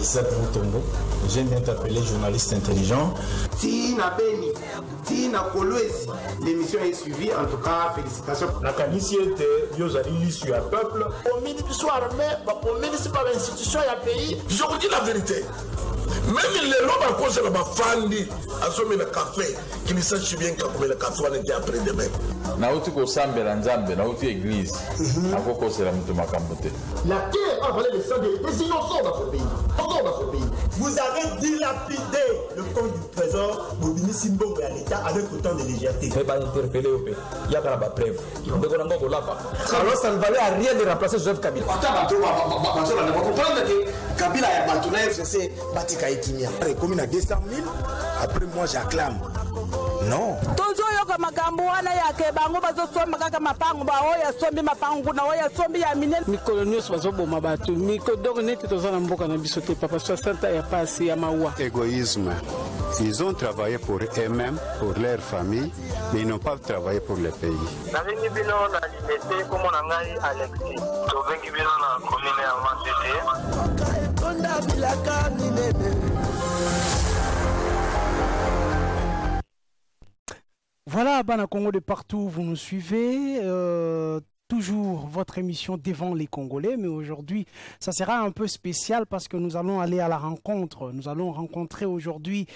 Isaac Mutombo, j'aime bien t'appeler journaliste intelligent. Tina Beni, Tina Kolwezi, l'émission est suivie, en tout cas, félicitations. La qualité était, yo zali sur un peuple. Au ministre soit armé, au ministre par l'institution et un pays. Je vous dis la vérité. Même les lobes à cause de ma fandi, à ce le café, qui ne sache bien que le café on était après demain. Nauti ko sambe la nzambe, nauti église. Akoko c'est la mutuma kambote. La terre a volé le sang des innocents dans ce pays. Vous avez dilapidé le compte du trésor Bobini Simbo et à l'État avec autant de légèreté. Il va interpeller au pays. Il y a la preuve. Alors ça ne valait à rien de remplacer Joseph Kabila. Kabila a battu FCC, Batika et Kimia. Comme il a 200 000, après moi j'acclame. Non. Tozoyoka makambo wana yake bango bazosomba kaka mapango ba oya sombi mapango na oya sombi ya minene mikolo nyos bazoboma batu miko donc neti tozana mboka na biso te papa 60 ya pasi ya mawa. Égoïsme. Ils ont travaillé pour eux-mêmes, pour leur famille, mais ils n'ont pas travaillé pour le pays. Navengi bino na liberté comme on ngai Alexis. Tovengi bino na commune ya Matete. Konda bilaka minene. Voilà, Bana Congo de partout, vous nous suivez. Toujours votre émission Devant les Congolais, mais aujourd'hui, ça sera un peu spécial parce que nous allons aller à la rencontre. Nous allons rencontrer aujourd'hui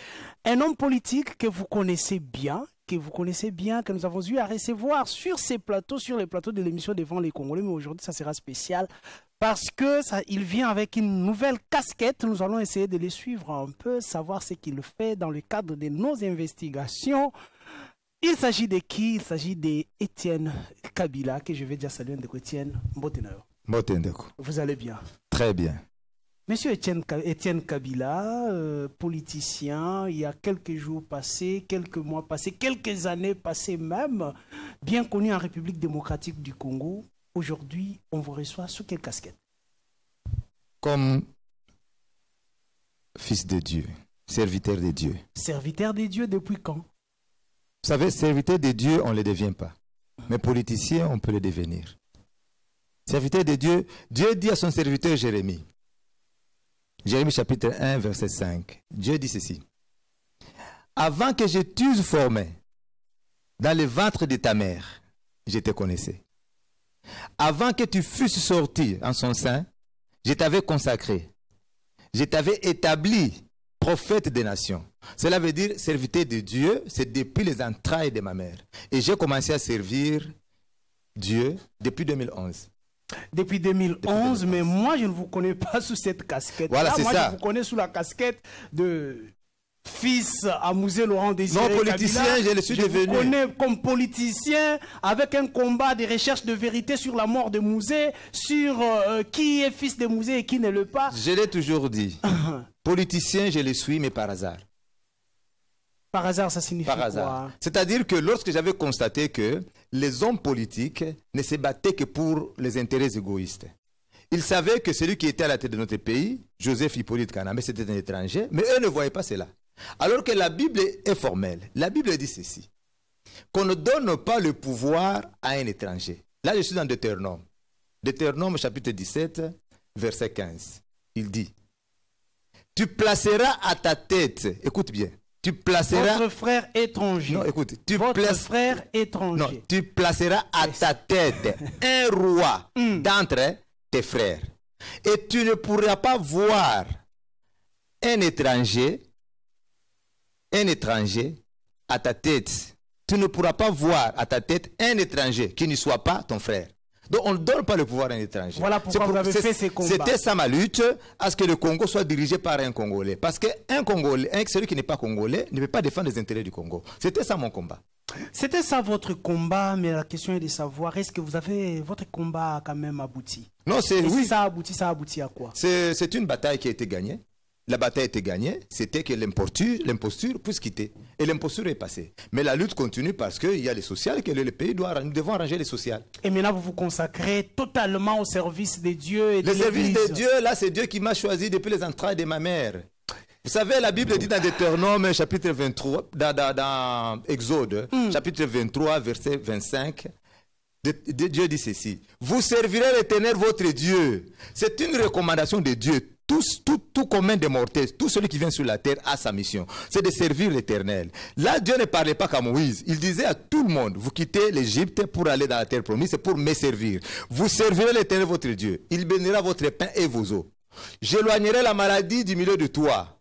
un homme politique que vous connaissez bien, que nous avons eu à recevoir sur ces plateaux, sur les plateaux de l'émission Devant les Congolais, mais aujourd'hui, ça sera spécial parce que il vient avec une nouvelle casquette. Nous allons essayer de les suivre un peu, savoir ce qu'il fait dans le cadre de nos investigations. Il s'agit de qui? Il s'agit d'Étienne Kabila, que je vais déjà saluer. Étienne Mbotenao. Mbotendeko. Vous allez bien? Très bien. Monsieur Étienne Kabila, politicien, il y a quelques jours passés, quelques mois passés, quelques années passées même, bien connu en République démocratique du Congo. Aujourd'hui, on vous reçoit sous quelle casquette? Comme fils de Dieu, serviteur de Dieu. Serviteur de Dieu depuis quand? Vous savez, serviteur de Dieu, on ne le devient pas. Mais politicien, on peut le devenir. Serviteur de Dieu, Dieu dit à son serviteur Jérémie. Jérémie chapitre 1, verset 5. Dieu dit ceci. Avant que je t'eusse formé dans le ventre de ta mère, je te connaissais. Avant que tu fusses sorti en son sein, je t'avais consacré. Je t'avais établi prophète des nations. Cela veut dire serviteur de Dieu, c'est depuis les entrailles de ma mère. Et j'ai commencé à servir Dieu depuis 2011. Depuis 2011, mais moi je ne vous connais pas sous cette casquette. Voilà, c'est ça. Moi je vous connais sous la casquette de fils à Mouzé Laurent Désiré. Non, politicien, Kabila. je le suis devenu. Je vous connais comme politicien avec un combat de recherche de vérité sur la mort de Mouzé, sur qui est fils de Mouzé et qui ne l'est pas. Je l'ai toujours dit. Politicien, je le suis, mais par hasard. Par hasard, ça signifie par hasard. C'est-à-dire que lorsque j'avais constaté que les hommes politiques ne se battaient que pour les intérêts égoïstes. Ils savaient que celui qui était à la tête de notre pays, Joseph Hippolyte Kanambe, c'était un étranger, mais eux ne voyaient pas cela. Alors que la Bible est formelle. La Bible dit ceci, qu'on ne donne pas le pouvoir à un étranger. Là, je suis dans Deutéronome. Deutéronome chapitre 17, verset 15. Il dit, tu placeras à ta tête, écoute bien, tu placeras... Votre frère étranger. Non, écoute, votre frère étranger. Non, tu placeras à ta tête un roi d'entre tes frères. Et tu ne pourras pas voir un étranger à ta tête. Tu ne pourras pas voir à ta tête un étranger qui ne soit pas ton frère. Donc on ne donne pas le pouvoir à un étranger. Voilà pourquoi vous avez fait ces combats. C'était ça ma lutte, à ce que le Congo soit dirigé par un Congolais. Parce qu'un Congolais, celui qui n'est pas Congolais, ne peut pas défendre les intérêts du Congo. C'était ça mon combat. C'était ça votre combat, mais la question est de savoir, est-ce que votre combat a quand même abouti? Non, c'est oui. Si ça a abouti à quoi? C'est une bataille qui a été gagnée. La bataille était gagnée, c'était que l'imposture puisse quitter. Et l'imposture est passée. Mais la lutte continue parce qu'il y a les sociales, que le pays doit, nous devons arranger les sociales. Et maintenant, vous vous consacrez totalement au service de Dieu et de l'Église. Le service de Dieu, là, c'est Dieu qui m'a choisi depuis les entrailles de ma mère. Vous savez, la Bible dit dans Deutéronome, chapitre 23, dans Exode, chapitre 23, verset 25, Dieu dit ceci. Vous servirez l'Éternel votre Dieu. C'est une recommandation de Dieu. Tout commun des mortels, tout celui qui vient sur la terre a sa mission. C'est de servir l'Éternel. Là, Dieu ne parlait pas qu'à Moïse. Il disait à tout le monde, vous quittez l'Égypte pour aller dans la terre promise, c'est pour me servir. Vous servirez l'Éternel votre Dieu. Il bénira votre pain et vos eaux. J'éloignerai la maladie du milieu de toi.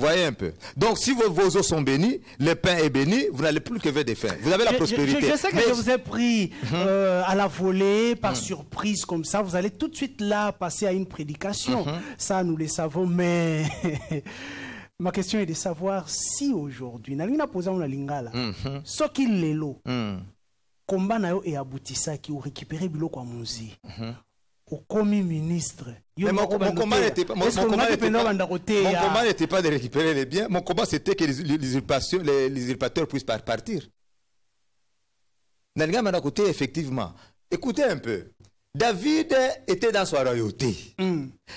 Voyez un peu. Donc, si vos eaux sont bénies, le pain est béni, vous n'allez plus que vers des fins. Vous avez la prospérité. Je sais que je vous ai pris à la volée, par surprise comme ça. Vous allez tout de suite là passer à une prédication. Ça, nous le savons, mais ma question est de savoir si aujourd'hui, Nalina posé en lingala, ce qu'il est l'eau, combat na yo et aboutissa qui ont récupéré biloko à Mouzi. Au commis ministre. Mais mon combat n'était pas de récupérer les biens. Mon combat c'était que les usurpateurs puissent partir. Effectivement. Écoutez un peu. David était dans sa royauté.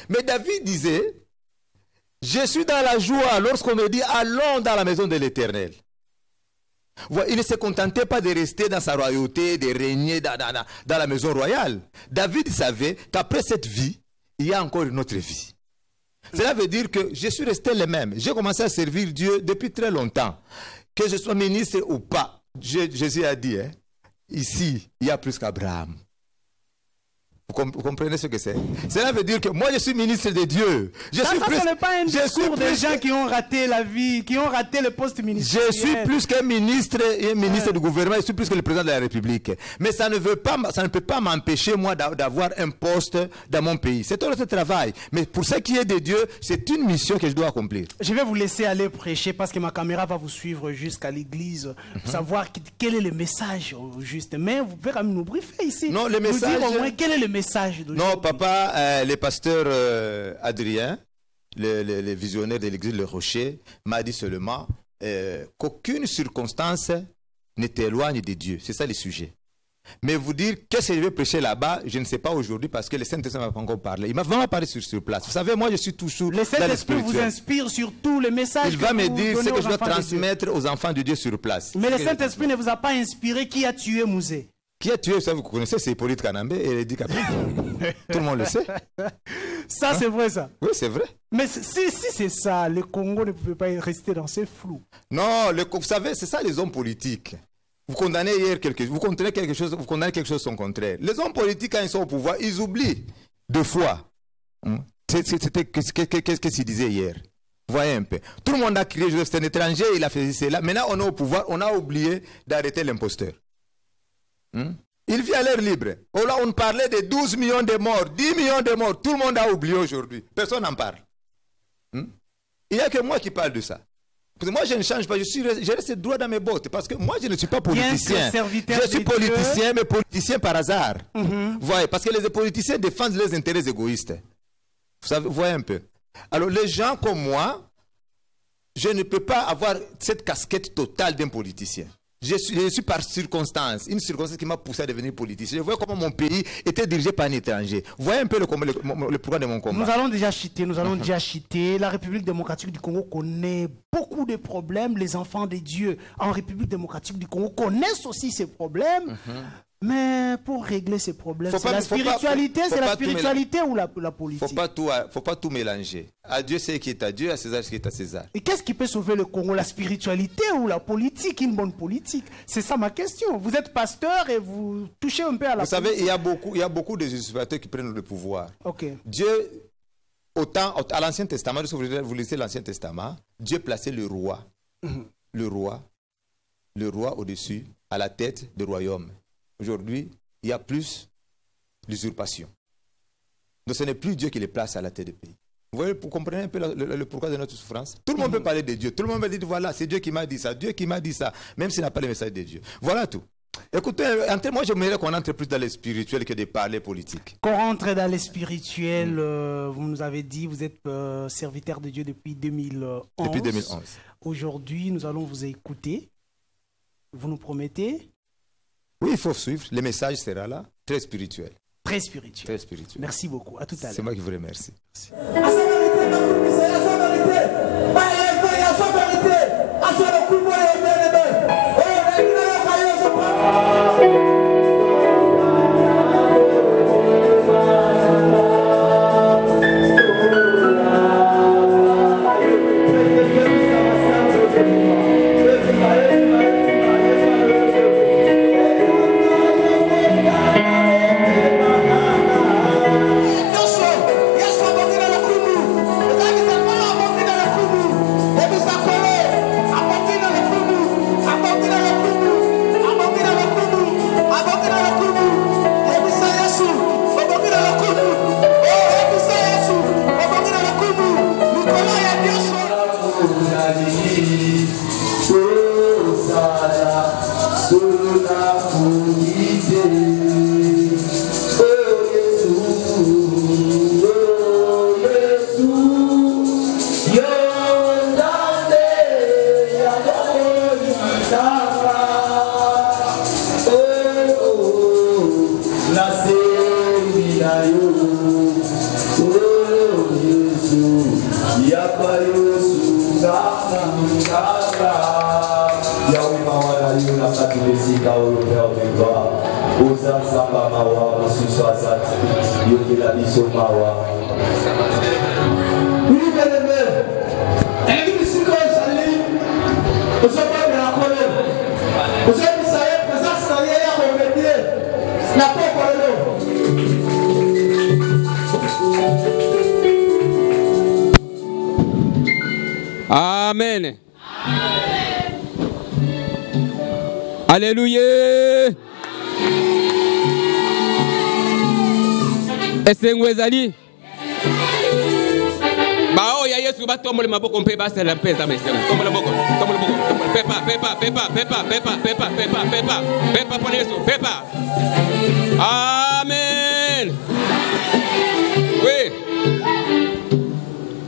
Mais David disait, je suis dans la joie lorsqu'on me dit allons dans la maison de l'Éternel. Il ne se contentait pas de rester dans sa royauté, de régner dans la maison royale. David savait qu'après cette vie, il y a encore une autre vie. Cela veut dire que je suis resté le même. J'ai commencé à servir Dieu depuis très longtemps. Que je sois ministre ou pas, Jésus a dit, ici, il y a plus qu'Abraham. Vous comprenez ce que c'est? Cela veut dire que moi je suis ministre de Dieu. Ce n'est pas un discours des gens qui ont raté la vie, qui ont raté le poste ministériel. Je suis plus qu'un ministre et un ministre du gouvernement, je suis plus que le président de la République. Mais ça ne peut pas m'empêcher moi d'avoir un poste dans mon pays. C'est tout ce travail. Mais pour ce qui est de Dieu, c'est une mission que je dois accomplir. Je vais vous laisser aller prêcher parce que ma caméra va vous suivre jusqu'à l'église pour savoir quel est le message juste. Mais vous pouvez quand même nous briefer ici. Non, le message... Nous dire au moins quel est le message. Non, papa, le pasteur Adrien, le visionnaire de l'église Le Rocher, m'a dit seulement qu'aucune circonstance ne t'éloigne de Dieu. C'est ça le sujet. Mais vous dire qu'est-ce que je vais prêcher là-bas, je ne sais pas aujourd'hui parce que le Saint-Esprit ne m'a pas encore parlé. Il m'a vraiment parlé sur place. Vous savez, moi je suis toujours. Le Saint-Esprit vous inspire sur tous les messages. Il va me dire ce que je dois transmettre aux enfants de Dieu sur place. Mais le Saint-Esprit ne vous a pas inspiré qui a tué Mouzé. Qui a tué, ça vous connaissez, c'est Hippolyte Kanambe et Eddie Kapé. Tout le monde le sait. Ça, c'est vrai, ça. Oui, c'est vrai. Mais si c'est ça, le Congo ne pouvait pas rester dans ces flous. Non, vous savez, c'est ça les hommes politiques. Vous condamnez vous condamnez quelque chose son contraire. Les hommes politiques, quand ils sont au pouvoir, ils oublient deux fois. C'était qu'est-ce qu'ils disaient hier. Vous voyez un peu. Tout le monde a crié, c'est un étranger, il a fait cela. Maintenant, on est au pouvoir, on a oublié d'arrêter l'imposteur. Il vit à l'air libre. Oh là, on parlait de 12 millions de morts, 10 millions de morts. Tout le monde a oublié aujourd'hui. Personne n'en parle. Il n'y a que moi qui parle de ça. Parce que moi, je ne change pas. Je reste droit dans mes bottes. Parce que moi, je ne suis pas politicien. Je suis politicien, mais politicien par hasard. Vous voyez, parce que les politiciens défendent les intérêts égoïstes. Vous voyez un peu. Alors, les gens comme moi, je ne peux pas avoir cette casquette totale d'un politicien. Je suis par circonstance, une circonstance qui m'a poussé à devenir politicien. Je vois comment mon pays était dirigé par un étranger. Vous voyez un peu le programme de mon combat. Nous allons déjà chuter, La République démocratique du Congo connaît beaucoup de problèmes. Les enfants de Dieu en République démocratique du Congo connaissent aussi ces problèmes. Mais pour régler ces problèmes, c'est la spiritualité, ou la politique? Faut pas tout mélanger. À Dieu c'est qui est à Dieu, à César ce qui est à César. Et qu'est-ce qui peut sauver le Congo, la spiritualité ou la politique, une bonne politique? C'est ça ma question. Vous êtes pasteur et vous touchez un peu à la politique. Vous savez, il y a beaucoup de usurpateurs qui prennent le pouvoir. Dieu, à l'Ancien Testament, si vous lisez l'Ancien Testament, Dieu plaçait le roi au-dessus, à la tête du royaume. Aujourd'hui, il y a plus d'usurpation. Donc ce n'est plus Dieu qui les place à la tête du pays. Vous voyez, vous comprenez un peu le pourquoi de notre souffrance? Tout le monde peut parler de Dieu. Tout le monde peut dire, voilà, c'est Dieu qui m'a dit ça. Dieu qui m'a dit ça. Même s'il n'a pas le message de Dieu. Voilà tout. Écoutez, moi j'aimerais qu'on entre plus dans le spirituel que de parler politique. Qu'on rentre dans le spirituel, vous nous avez dit, vous êtes serviteur de Dieu depuis 2011. Depuis 2011. Aujourd'hui, nous allons vous écouter. Vous nous promettez? Oui, il faut suivre. Le message sera là, très spirituel. Très spirituel. Très spirituel. Merci beaucoup. À tout à l'heure. C'est moi qui vous remercie. Merci. Amen. Alléluia. Esengwezali. Bao ya Yesu ba tomole maboko mpe ba sala pesa mesema. Tomole maboko, tomole maboko. Pepa pour Yesu, pepa. Amen. Oui.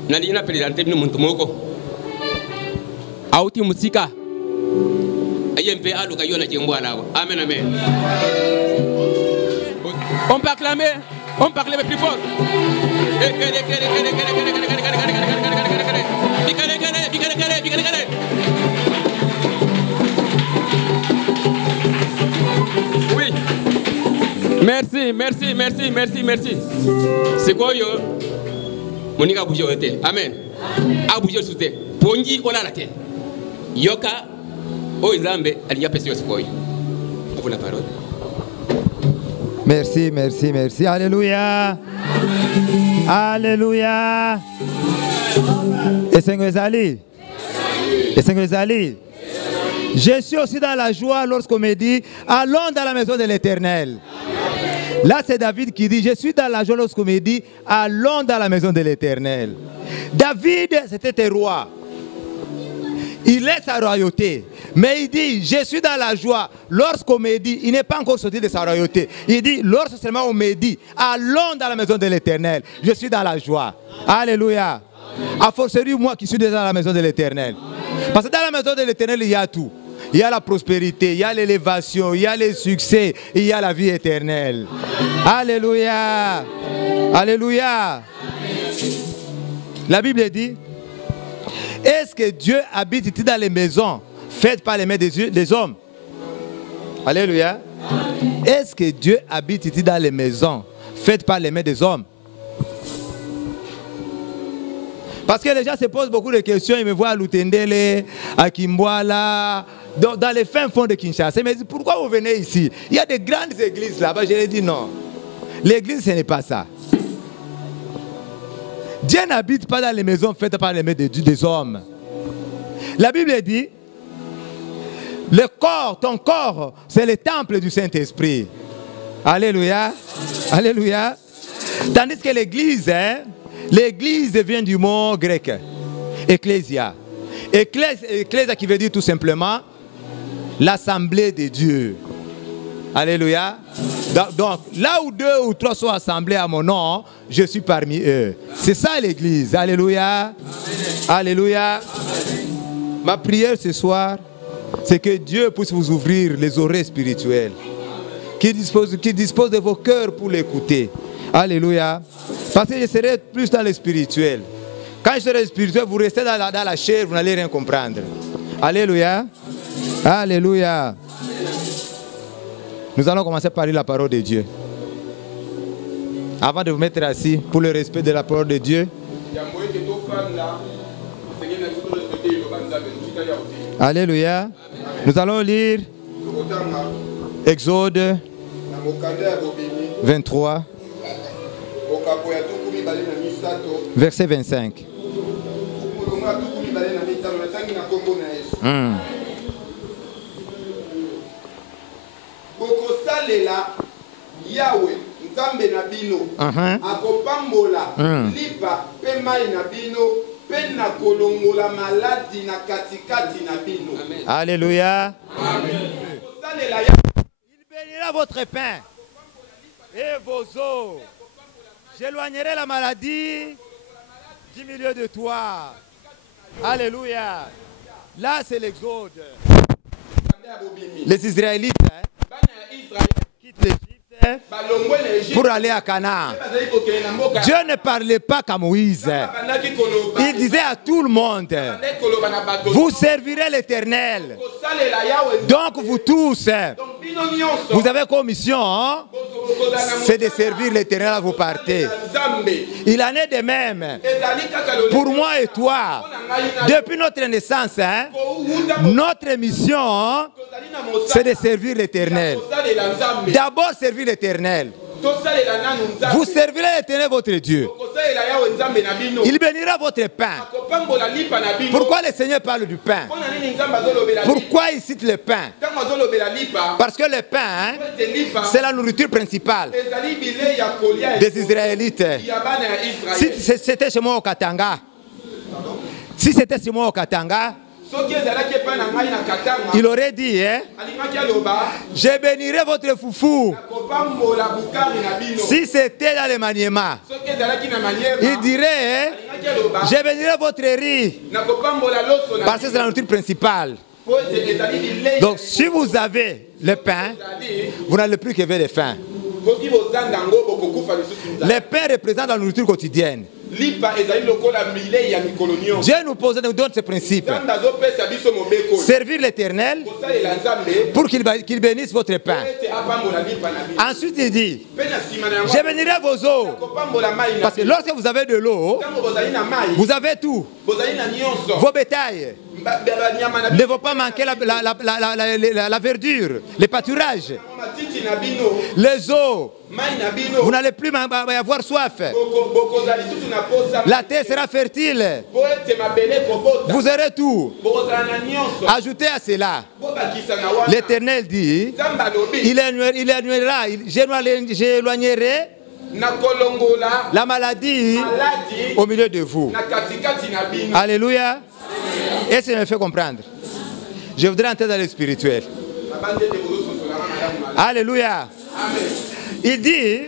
Nali na presidente ni muntu moko. Auti musika. Ayempe aluka yona jembo alawa. Amen, amen. On peut acclamer plus fort. Oui. Merci. C'est quoi yo? Monika bouge ote. Amen. A bouge soute. Pongi ola la terre. Yoka o Nzambe aliya pesi c'est quoi? Vous la parole. Merci. Alléluia. Et Seigneur Zali. Je suis aussi dans la joie lorsqu'on me dit allons dans la maison de l'Éternel. Là, c'est David qui dit je suis dans la joie lorsqu'on me dit allons dans la maison de l'Éternel. David, c'était un roi. Il est sa royauté. Mais il dit, je suis dans la joie. Lorsqu'on me dit, il n'est pas encore sorti de sa royauté. Il dit, lorsque seulement on me dit, allons dans la maison de l'Éternel. Je suis dans la joie. Alléluia. A fortiori, moi qui suis déjà dans la maison de l'Éternel. Parce que dans la maison de l'Éternel, il y a tout. Il y a la prospérité, il y a l'élévation, il y a le succès, il y a la vie éternelle. Alléluia. La Bible dit, est-ce que Dieu habite dans les maisons faites par les mains des hommes? Alléluia. Est-ce que Dieu habite dans les maisons faites par les mains des hommes? Parce que les gens se posent beaucoup de questions. Ils me voient à Lutendele, à Kimboala, dans les fins fonds de Kinshasa. Ils me disent, pourquoi vous venez ici? Il y a des grandes églises là-bas. Je leur ai dit non. L'église, ce n'est pas ça. Dieu n'habite pas dans les maisons faites par les mains des hommes. La Bible dit, le corps, ton corps, c'est le temple du Saint-Esprit. Alléluia. Tandis que l'église, l'église vient du mot grec, ecclésia. Ecclésia qui veut dire tout simplement l'assemblée de Dieu. Alléluia. Donc, là où 2 ou 3 sont assemblés à mon nom, je suis parmi eux. C'est ça l'église. Alléluia. Ma prière ce soir, c'est que Dieu puisse vous ouvrir les oreilles spirituelles. Qu'il dispose de vos cœurs pour l'écouter. Alléluia. Parce que je serai plus dans le spirituel. Quand je serai spirituel, vous restez dans la chair, vous n'allez rien comprendre. Alléluia. Nous allons commencer par lire la parole de Dieu. Avant de vous mettre assis pour le respect de la parole de Dieu. Alléluia. Nous allons lire Exode 23, verset 25. Bokosalela Yahweh Nzambe na bino akopambola lipa pe mai na bino pe na kolongola maladi na katikati na bino. Alléluia. Il bénira votre pain et vos eaux. J'éloignerai la maladie du milieu de toi. Alléluia. Là, c'est l'Exode. Les Israélites quittent l'Égypte pour aller à Canaan. Dieu ne parlait pas qu'à Moïse. Il disait à tout le monde, vous servirez l'Éternel. Donc vous tous, vous avez comme mission, hein? C'est de servir l'Éternel à vous partez. Il en est de même pour moi et toi. Depuis notre naissance, hein, notre mission, hein, c'est de servir l'Éternel. D'abord servir l'Éternel. Vous servirez l'Éternel votre Dieu. Il bénira votre pain. Pourquoi le Seigneur parle du pain? Pourquoi il cite le pain? Parce que le pain, hein, c'est la nourriture principale des Israélites. Si c'était chez moi au Katanga, il aurait dit, hein, je bénirai votre foufou. Si c'était dans le maniement, il dirait, hein, je bénirai votre riz. Parce que c'est la nourriture principale. Donc si vous avez le pain, vous n'allez plus crever de faim. Le pain représente la nourriture quotidienne. Dieu nous donne ce principe. Servir l'Éternel pour qu'il bénisse votre pain. Ensuite il dit, je bénirai vos eaux. Parce que lorsque vous avez de l'eau, vous avez tout. Vos bétails ne vont pas manquer la verdure, les pâturages, les eaux. Vous n'allez plus avoir soif. La terre sera fertile. Vous aurez tout. Ajoutez à cela, l'Éternel dit, j'éloignerai la maladie au milieu de vous. Alléluia. Et ça me fait comprendre. Je voudrais entrer dans le spirituel. Alléluia. Il dit,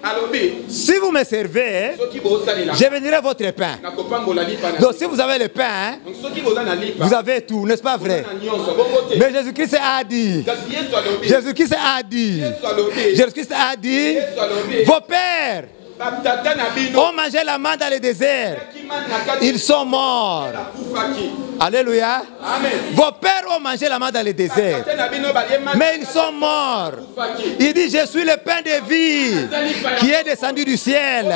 si vous me servez, je bénirai votre pain. Donc si vous avez le pain, vous avez tout, n'est-ce pas vrai? Mais Jésus-Christ a dit, vos pères ont mangé la manne dans le désert. Ils sont morts. Alléluia. Vos pères ont mangé la manne dans le désert, mais ils sont morts. Il dit, je suis le pain de vie qui est descendu du ciel.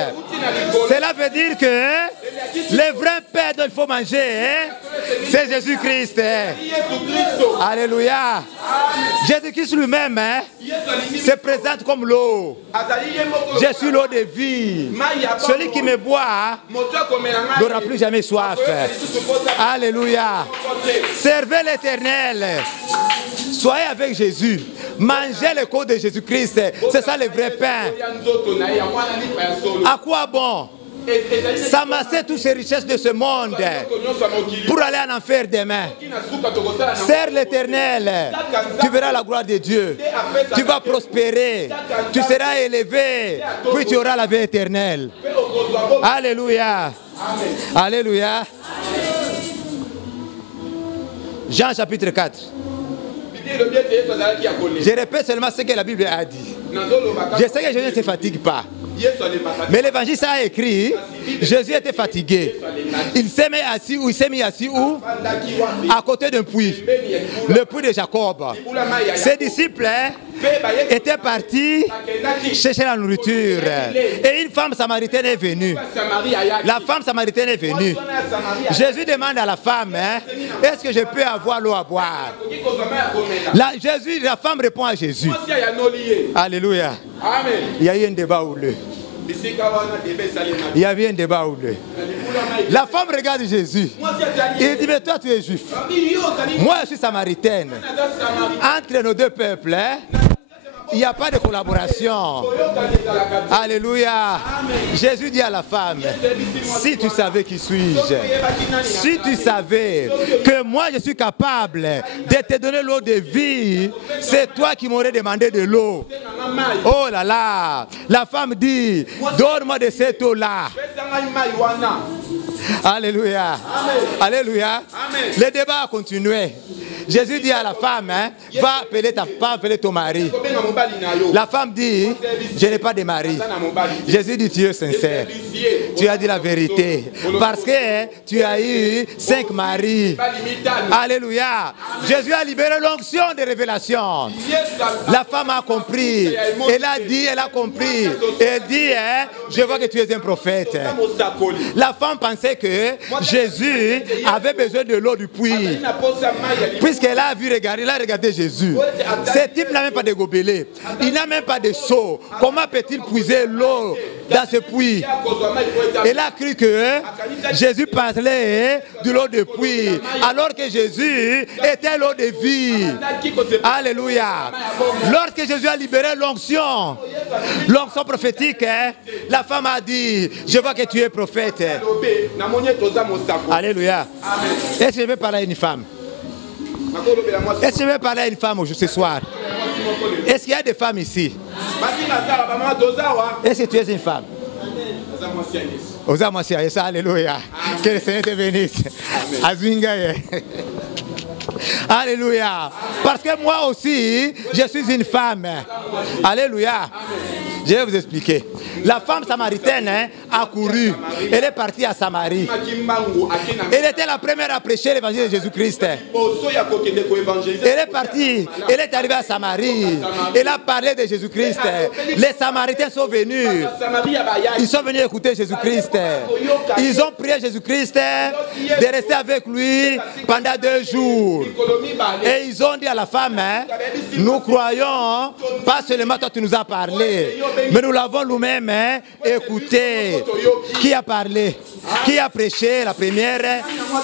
Cela veut dire que le vrai pain dont il faut manger, c'est Jésus-Christ. Alléluia. Jésus-Christ lui-même se présente comme l'eau. Je suis l'eau de vie. Celui qui me boit n'aura plus jamais soif. Alléluia. Servez l'Éternel. Soyez avec Jésus. Mangez le corps de Jésus-Christ. C'est ça le vrai pain. À quoi bon s'amasser toutes ces richesses de ce monde pour aller en enfer demain? Sers l'Éternel, tu verras la gloire de Dieu, tu vas prospérer, tu seras élevé, puis tu auras la vie éternelle. Alléluia. Alléluia. Jean chapitre 4. Je répète seulement ce que la Bible a dit. Je sais que Jésus ne se fatigue pas. Mais l'évangile a écrit, Jésus était fatigué. Il s'est mis assis où? À côté d'un puits, le puits de Jacob. Ses disciples étaient partis chercher la nourriture. Et une femme samaritaine est venue. La femme samaritaine est venue. Jésus demande à la femme, est-ce que je peux avoir l'eau à boire? La femme répond à Jésus. Alléluia. Il y a eu un débat houleux. Il y avait un débat houleux. La femme regarde Jésus. Il dit, mais toi tu es juif. Moi je suis samaritaine. Entre nos deux peuples, il n'y a pas de collaboration. Alléluia. Jésus dit à la femme, si tu savais qui suis-je, si tu savais que moi je suis capable de te donner l'eau de vie, c'est toi qui m'aurais demandé de l'eau. Oh là là. La femme dit, donne-moi de cette eau-là. Alléluia. Alléluia. Le débat a continué. Jésus dit à la femme, hein, va appeler ta femme, appeler ton mari. La femme dit, je n'ai pas de mari. Jésus dit, tu es sincère. Tu as dit la vérité. Parce que tu as eu 5 maris. Alléluia. Jésus a libéré l'onction de révélation. La femme a compris. Elle a dit, elle a compris. Elle dit, hein, je vois que tu es un prophète. La femme pensait que Jésus avait besoin de l'eau du puits. Puisqu'elle a vu regarder, elle a regardé Jésus. Ce type n'a même pas de gobelet. Il n'a même pas de seau. Comment peut-il puiser l'eau dans ce puits? Elle a cru que Jésus parlait de l'eau de puits, alors que Jésus était l'eau de vie. Alléluia. Lorsque Jésus a libéré l'onction prophétique, hein, la femme a dit, je vois que tu es prophète. Alléluia. Est-ce que je vais parler à une femme? Est-ce que je vais parler à une femme ce soir? Est-ce qu'il y a des femmes ici? Est-ce que tu es une femme? Alléluia. Que le Seigneur te bénisse. Alléluia. Parce que moi aussi, je suis une femme. Alléluia. Je vais vous expliquer. La femme samaritaine, hein, a couru. Elle est partie à Samarie. Elle était la première à prêcher l'évangile de Jésus-Christ. Elle est partie. Elle est arrivée à Samarie. Elle a parlé de Jésus-Christ. Les Samaritains sont venus. Ils sont venus écouter Jésus-Christ. Ils ont prié Jésus-Christ de rester avec lui pendant 2 jours. Et ils ont dit à la femme, hein, nous croyons, pas seulement toi tu nous as parlé, mais nous l'avons nous-mêmes, hein, écouté. Qui a parlé? Qui a prêché? La première,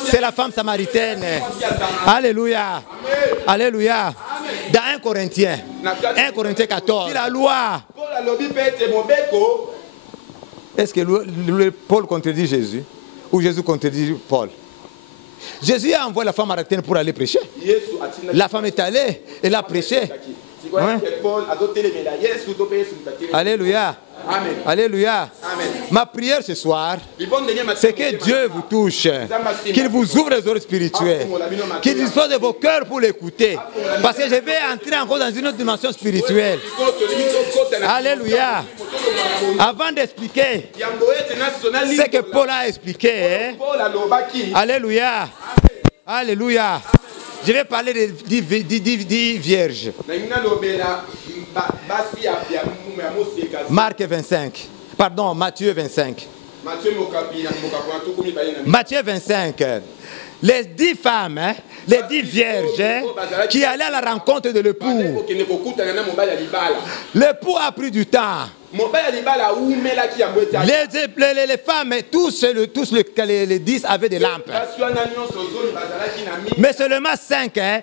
c'est la femme samaritaine. Alléluia. Alléluia. Dans 1 Corinthiens 14, la loi. Est-ce que Paul contredit Jésus? Ou Jésus contredit Paul? Jésus a envoyé la femme samaritaine pour aller prêcher. La femme est allée, elle a prêché. Hein? Alléluia. Amen. Alléluia. Amen. Ma prière ce soir, c'est que Dieu vous touche, qu'il vous ouvre les oreilles spirituelles, qu'il dispose de vos cœurs pour l'écouter. Parce que je vais entrer encore dans une autre dimension spirituelle. Alléluia. Avant d'expliquer ce que Paul a expliqué, hein? Alléluia. Alléluia. Je vais parler des 10 vierges. Marc 25. Pardon, Matthieu 25. Matthieu 25. Les 10 femmes, hein, les 10 vierges, hein, qui allaient à la rencontre de l'époux. L'époux a pris du temps. Les femmes, tous les 10 avaient des lampes. Mais seulement 5 hein,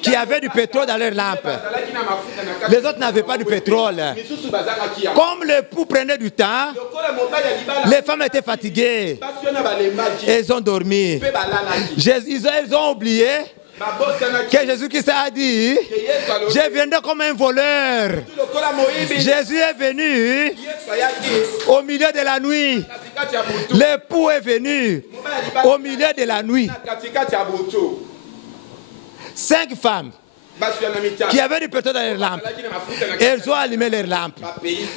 qui avaient du pétrole dans leurs lampes. Les autres n'avaient pas du pétrole. Comme l'époux prenait du temps, les femmes étaient fatiguées. Elles ont dormi. Ils ont oublié que Jésus-Christ a dit, je viendrai comme un voleur. Jésus est venu au milieu de la nuit. L'époux est venu au milieu de la nuit. 5 femmes qui avaient du pétrole dans leurs lampes. Elles ont allumé leurs lampes.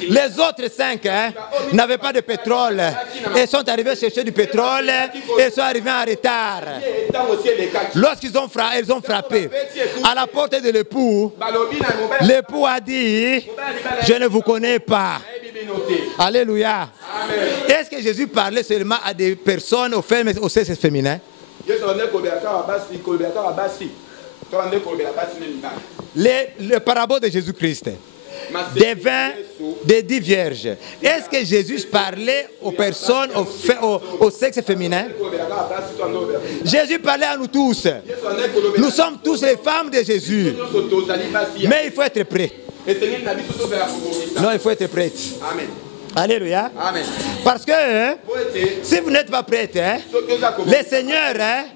Les autres 5 hein, n'avaient pas de pétrole. Elles sont arrivées chercher du pétrole. Elles sont arrivées en retard. Lorsqu'ils ont frappé à la porte de l'époux, l'époux a dit, je ne vous connais pas. Alléluia. Est-ce que Jésus parlait seulement à des personnes, aux femmes, au sexe féminin? Les paraboles de Jésus-Christ, des 20, des 10 vierges. Est-ce que Jésus parlait aux personnes, au sexe féminin? Jésus parlait à nous tous. Nous sommes tous les femmes de Jésus. Mais il faut être prêt. Non, il faut être prêt. Amen. Alléluia. Amen. Parce que hein, si vous n'êtes pas prêts, hein, le Seigneur hein,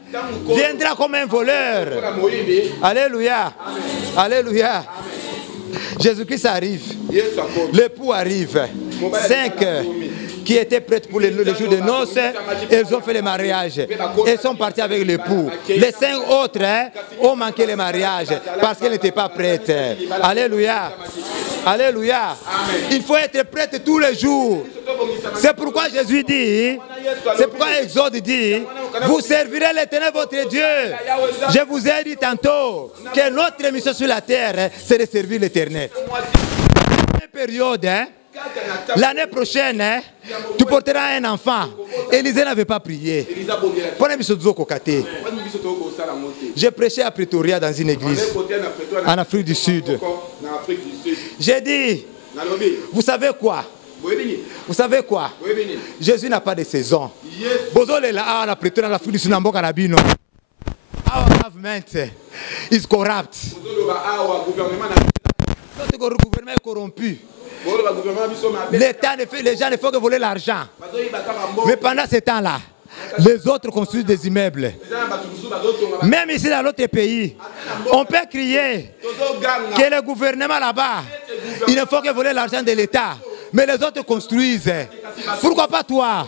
viendra comme un voleur. Alléluia. Amen. Alléluia. Jésus-Christ arrive. L'époux arrive. 5 qui étaient prêtes pour le jour de noces, elles ont fait le mariage. Elles sont parties avec l'époux. Les 5 autres ont manqué le mariage parce qu'elles n'étaient pas prêtes. Alléluia. Alléluia. Il faut être prête tous les jours. C'est pourquoi Jésus dit, c'est pourquoi Exode dit, vous servirez l'Éternel votre Dieu. Je vous ai dit tantôt que notre mission sur la terre, c'est de servir l'Éternel. Une période, l'année prochaine, tu porteras un enfant. Élisée n'avait pas prié. J'ai prêché à Pretoria dans une église en Afrique du Sud. J'ai dit, vous savez quoi? Vous savez quoi? Jésus n'a pas de saison. Our government is corrupt. Notre gouvernement est corrompu. Les gens ne font que voler l'argent. Mais pendant ce temps-là, les autres construisent des immeubles. Même ici dans l'autre pays, on peut crier que le gouvernement là-bas, il ne faut que voler l'argent de l'État. Mais les autres construisent. Pourquoi pas toi?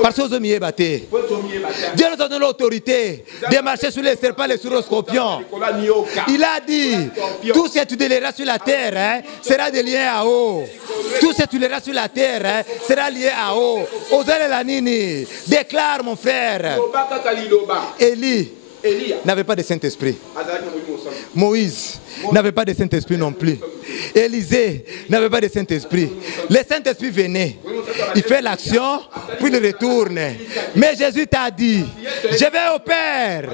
Parce que Dieu nous a donné l'autorité de marcher sur les serpents et sur les scorpions. Il a dit, tout ce que tu déliras sur la terre sera lié à haut. Tout ce que tu déliras sur la terre sera lié à haut. Osez la nini. Déclare mon frère. Élie n'avait pas de Saint-Esprit. Moïse n'avait pas de Saint-Esprit non plus. Élisée n'avait pas de Saint-Esprit. Le Saint-Esprit venait. Il fait l'action, puis il retourne. Mais Jésus t'a dit, je vais au Père.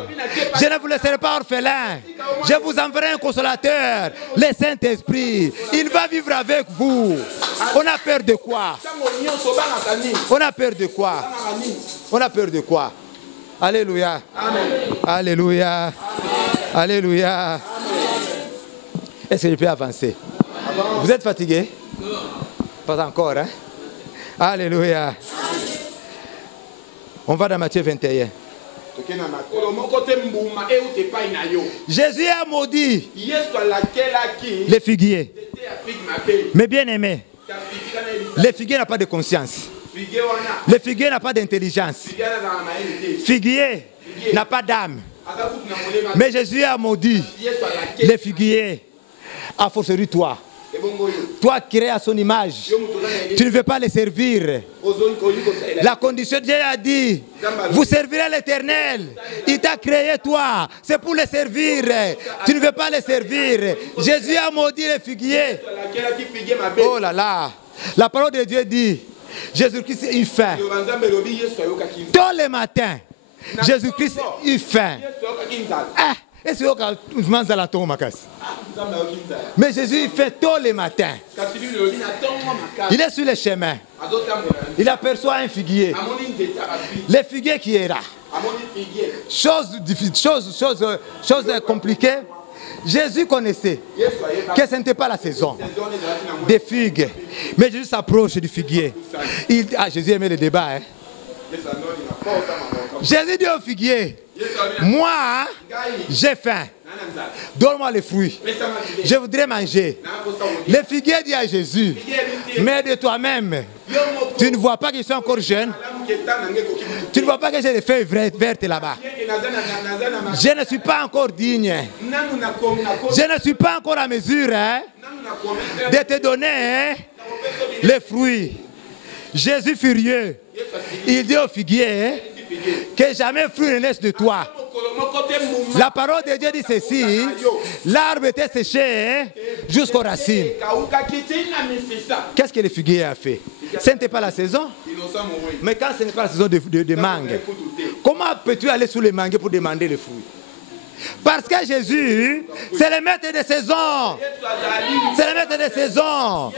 Je ne vous laisserai pas orphelin. Je vous enverrai un consolateur, le Saint-Esprit. Il va vivre avec vous. On a peur de quoi? On a peur de quoi? On a peur de quoi? Alléluia. Amen. Alléluia. Amen. Alléluia. Amen. Est-ce que je peux avancer? Vous êtes fatigué? Pas encore, hein? Alléluia. On va dans Matthieu 21. Jésus a maudit les figuiers. Mais bien aimé, les figuiers n'ont pas de conscience. Le figuier n'a pas d'intelligence. Figuier n'a pas d'âme. Mais Jésus a maudit les figuiers. A fortiori toi. Toi créé à son image. Tu ne veux pas les servir. La condition de Dieu a dit, vous servirez l'Éternel. Il t'a créé toi. C'est pour les servir. Tu ne veux pas les servir. Jésus a maudit les figuiers. Oh là là. La parole de Dieu dit, Jésus-Christ il faim. Tous les matins, Jésus-Christ il faim. Mais Jésus il fait tous les matins. Il est sur le chemin. Il aperçoit un figuier. Le figuier qui est là. Chose compliquée. Jésus connaissait que ce n'était pas la saison des figues. Mais Jésus s'approche du figuier. Jésus aimait le débat. Hein? Jésus dit au figuier, moi, j'ai faim. Donne-moi les fruits. Je voudrais manger. Le figuier dit à Jésus, mais de toi-même, tu ne vois pas que je suis encore jeune? Tu ne vois pas que j'ai des feuilles vertes là-bas? Je ne suis pas encore digne. Je ne suis pas encore à mesure de te donner les fruits. Jésus furieux, il dit au figuier que jamais fruit ne naisse de toi. La parole de Dieu dit ceci, l'arbre était séché jusqu'aux racines. Qu'est-ce que le figuier a fait? Ce n'était pas la saison. Mais quand ce n'est pas la saison de mangue, comment peux-tu aller sous les mangues pour demander les fruits? Parce que Jésus, c'est le maître des saisons. C'est le maître des saisons.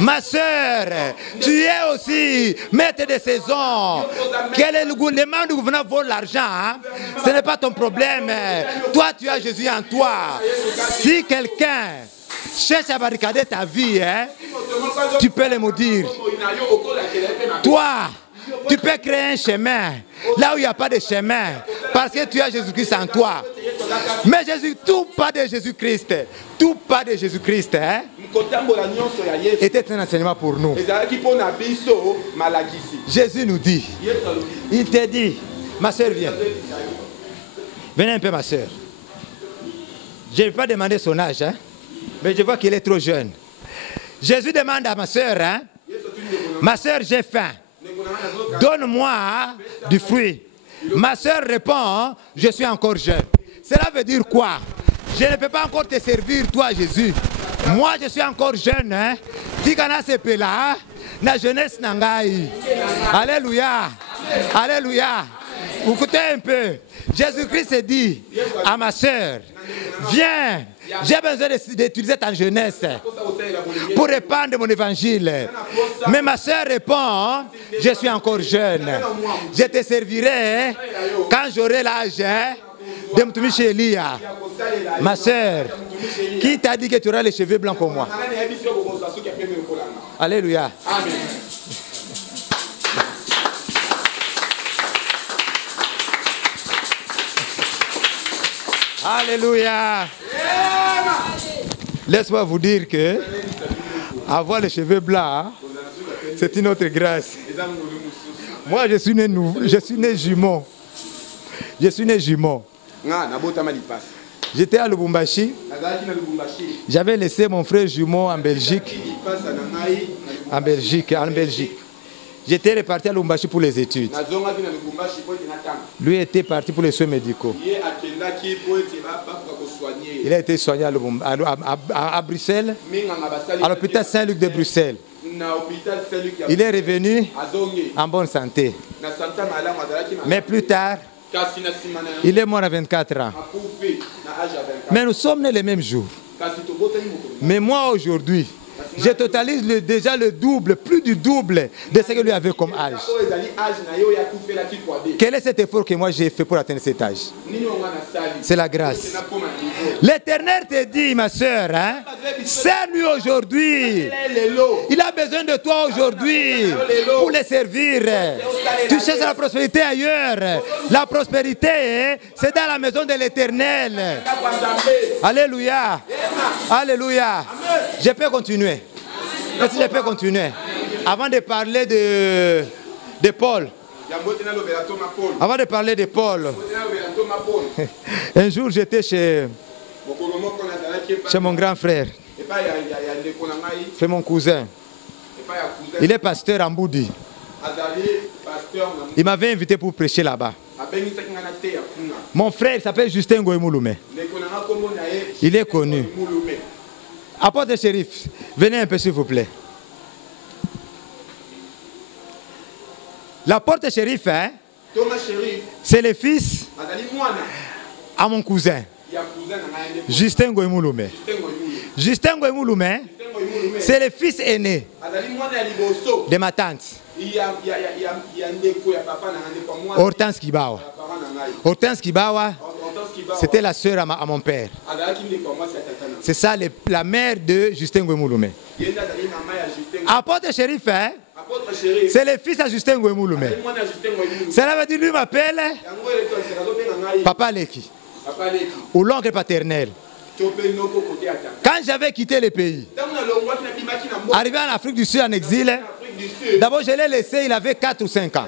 Ma soeur, tu es aussi maître des saisons. Quel est le gouvernement du gouvernement vole l'argent? Hein? Ce n'est pas ton problème. Toi, tu as Jésus en toi. Si quelqu'un cherche à barricader ta vie, hein, tu peux le maudire. Toi, tu peux créer un chemin là où il n'y a pas de chemin parce que tu as Jésus-Christ en toi. Mais Jésus, tout pas de Jésus-Christ, tout pas de Jésus-Christ, hein, était un enseignement pour nous. Jésus nous dit, il te dit, ma soeur viens. Venez un peu ma soeur. Je ne vais pas demander son âge, hein, mais je vois qu'il est trop jeune. Jésus demande à ma soeur, hein, ma soeur, j'ai faim. Donne-moi du fruit. Ma soeur répond, je suis encore jeune. Cela veut dire quoi? Je ne peux pas encore te servir, toi, Jésus. Moi, je suis encore jeune. Hein? Tigana sepela, na jeunesse nangai. Alléluia. Alléluia. Écoutez un peu. Jésus-Christ dit à ma soeur, viens, j'ai besoin d'utiliser ta jeunesse pour répandre mon évangile. Mais ma soeur répond, je suis encore jeune. Je te servirai quand j'aurai l'âge de Mtumishi Elia. Ma soeur, qui t'a dit que tu auras les cheveux blancs comme moi? Alléluia. Amen. Alléluia. Laisse-moi vous dire que avoir les cheveux blancs, c'est une autre grâce. Moi, je suis né jumeau. Je suis né jumeau. J'étais à Lubumbashi. J'avais laissé mon frère jumeau en Belgique. En Belgique. J'étais reparti à Lubumbashi pour les études. Lui était parti pour les soins médicaux. Il a été soigné à Bruxelles, à l'hôpital Saint-Luc de Bruxelles. Il est revenu en bonne santé. Mais plus tard, il est mort à 24 ans. Mais nous sommes nés les mêmes jours. Mais moi aujourd'hui, je totalise déjà le double, plus du double de ce que lui avait comme âge. Quel est cet effort que moi j'ai fait pour atteindre cet âge? C'est la grâce. L'Éternel te dit, ma soeur, hein, sers-lui aujourd'hui. Il a besoin de toi aujourd'hui pour le servir. Tu cherches la prospérité ailleurs. La prospérité, c'est dans la maison de l'Éternel. Alléluia. Alléluia. Je peux continuer. Est-ce que je peux continuer? Avant de parler de Paul. Avant de parler de Paul. Un jour, j'étais chez mon grand frère. Chez mon cousin. Il est pasteur en Boudi. Il m'avait invité pour prêcher là-bas. Mon frère s'appelle Justin Goemouloumé. Il est connu. Apôtre Chérif, venez un peu s'il vous plaît. L'apôtre Chérif, hein, c'est le fils à mon cousin, Justin Goemouloumé. Justin Goemouloumé, c'est le fils aîné de ma tante, Hortense Kibawa. Hortense Kibawa, c'était la sœur à mon père. C'est ça la mère de Justin Goemouloumé. Apôtre Chérif, hein, c'est le fils à Justin Goemouloumé. Cela veut dire lui m'appelle Papa Leki ou l'oncle paternel. Quand j'avais quitté le pays, arrivé en Afrique du Sud en exil, d'abord je l'ai laissé, il avait 4 ou 5 ans.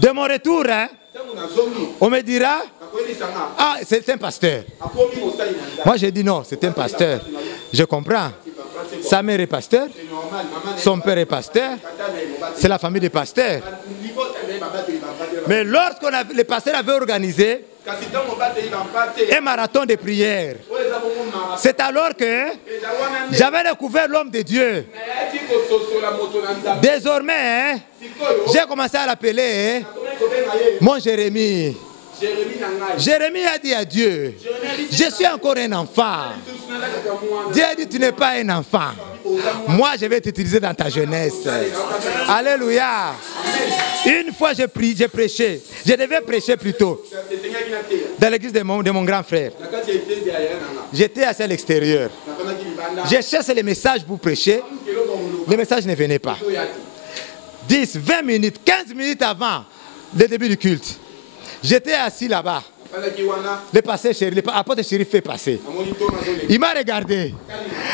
De mon retour, hein, on me dira, ah, c'est un pasteur. Moi j'ai dit non, c'est un pasteur. Je comprends. Sa mère est pasteur, son père est pasteur, c'est la famille des pasteurs. Mais lorsque le pasteur avait organisé un marathon de prière, c'est alors que j'avais découvert l'homme de Dieu. Désormais, hein, j'ai commencé à l'appeler mon Jérémie. Jérémie a dit à Dieu, je suis encore un enfant. Dieu a dit, tu n'es pas un enfant. Moi, je vais t'utiliser dans ta jeunesse. Alléluia. Une fois, j'ai prêché. Je devais prêcher plutôt dans l'église de mon grand frère. J'étais assis à l'extérieur. J'ai cherché les messages pour prêcher. Les messages ne venaient pas. 10, 20 minutes, 15 minutes avant le début du culte. J'étais assis là-bas. Le passé chéri, l'apôtre chéri fait passer. Il m'a regardé.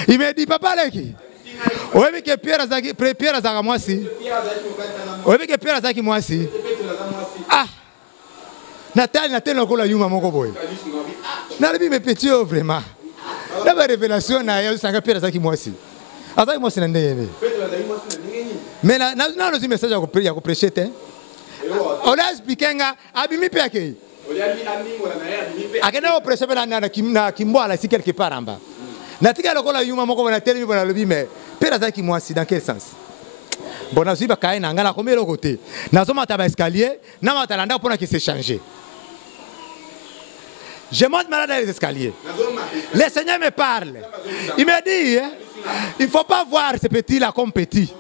Il m'a dit, papa Leki, oui, que Pierre a moi si. Oui, que Pierre a moi si. Ah, Nathan, encore la yuma mon boy. N'allez me petit vraiment. La révélation n'a eu ça que Pierre a moi si. Azaki moi c'est n'endé. Mais là, nous avons un message à prêcher. On a expliqué nga abimi pe akei. Akena prêcher na kimbo la si quelque part en bas. Natika lokola yuma moko na télé bona lobi mais Pierre azaki moi si dans quel sens? Bon na suiba kai na ngala komelo côté. Na zoma ta ba escalier, na mata landa pour que se changer. Je monte malade dans les escaliers. Le Seigneur me parle. Il me dit, hein, il ne faut pas voir ce petit-là comme petit.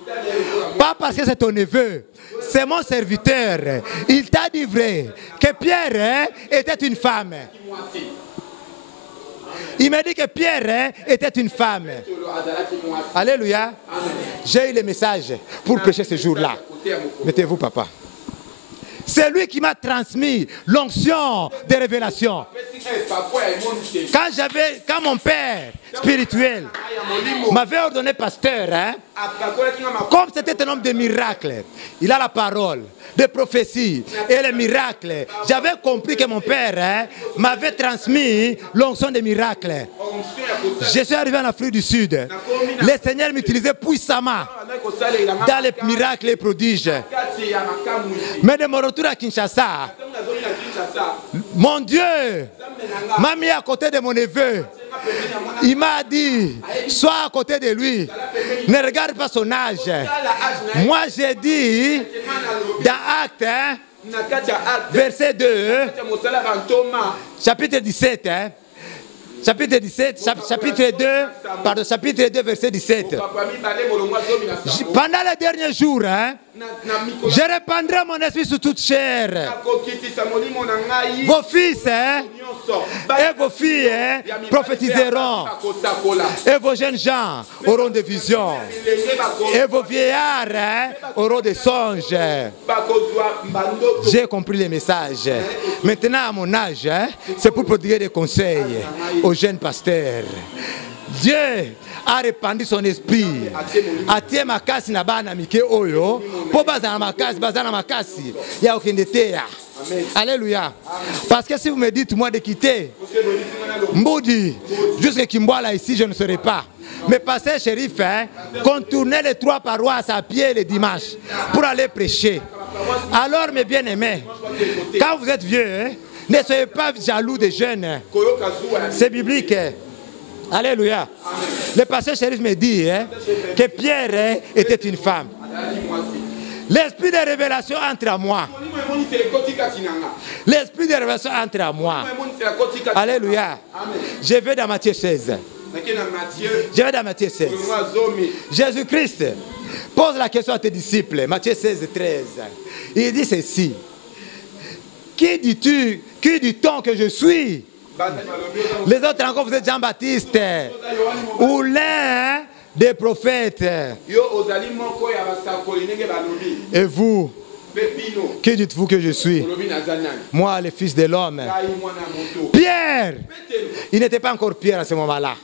Pas parce que c'est ton neveu. C'est mon serviteur. Il t'a dit vrai que Pierre était une femme. Il m'a dit que Pierre était une femme. Alléluia. J'ai eu le message pour prêcher ce jour-là. Mettez-vous, papa. C'est lui qui m'a transmis l'onction des révélations. Quand mon père spirituel m'avait ordonné pasteur, hein, comme c'était un homme de miracles, il a la parole, de prophétie et les miracles. J'avais compris que mon père, hein, m'avait transmis l'onction des miracles. Je suis arrivé en Afrique du Sud. Le Seigneur m'utilisait puissamment dans les miracles et prodiges. Mais de mon retour à Kinshasa, mon Dieu m'a mis à côté de mon neveu. Il m'a dit, sois à côté de lui. Ne regarde pas son âge. Moi j'ai dit, dans Actes, hein, verset 2, chapitre 17, hein, chapitre 17, chapitre 2, pardon, chapitre 2, verset 17. Pendant les derniers jours, hein, je répandrai mon esprit sur toute chair. Vos fils, hein, et vos filles, hein, prophétiseront. Et vos jeunes gens auront des visions. Et vos vieillards, hein, auront des songes. J'ai compris les messages. Maintenant, à mon âge, hein, c'est pour prodiguer des conseils aux jeunes pasteurs. Dieu a répandu son esprit. Atie makasi na bana mike oyo. Po bazana makasi. Ya okendetea. Alléluia. Parce que si vous me dites moi de quitter Mboudi jusqu'à Kimboala ici, je ne serai pas. Mais passer shérif, hein, contourner les 3 paroisses à pied les dimanches pour aller prêcher. Alors mes bien-aimés, quand vous êtes vieux, hein, ne soyez pas jaloux des jeunes. C'est biblique. Alléluia. Le pasteur shérif me dit, hein, que Pierre, hein, était une femme. L'esprit de révélation entre à moi. L'esprit de révélation entre à moi. Alléluia. Je vais dans Matthieu 16. Je vais dans Matthieu 16. Jésus-Christ pose la question à tes disciples. Matthieu 16, 13. Il dit ceci. Qui dit-on que je suis? Les autres encore, vous êtes Jean-Baptiste ou l'un des prophètes. Et vous, qui dites-vous que je suis? Moi, le Fils de l'homme. Pierre, il n'était pas encore Pierre à ce moment-là.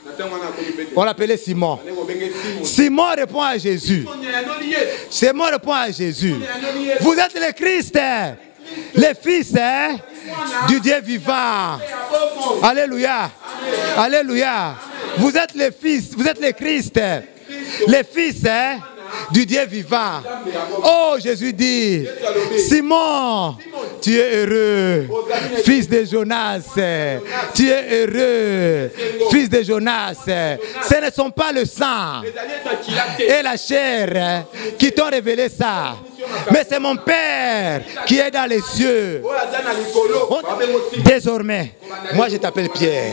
On l'appelait Simon. Simon répond à Jésus. Simon répond à Jésus. Vous êtes le Christ, les fils, hein, du Dieu vivant. Alléluia. Alléluia. Vous êtes les fils, vous êtes les Christ, les fils, hein, du Dieu vivant. Oh, Jésus dit, Simon, tu es heureux, fils de Jonas. Tu es heureux, fils de Jonas. Ce ne sont pas le sang et la chair qui t'ont révélé ça, mais c'est mon Père qui est dans les cieux. Désormais, moi je t'appelle Pierre.